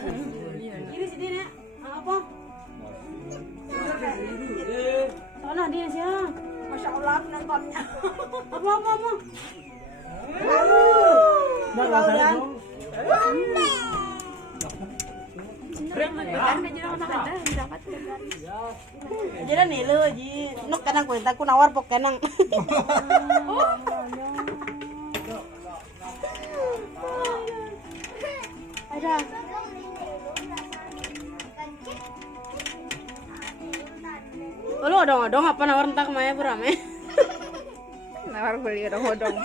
Ini sini nek. Apa? Soalnya dia siang. Masya Allah nontonnya. Apa? Udah. Jadi nih lu ji, nuk kanang kuenta ku nawar pok kanang. Ada. Lu odong-odong apa nawar entak maya berame? Nawar beli odong-odong.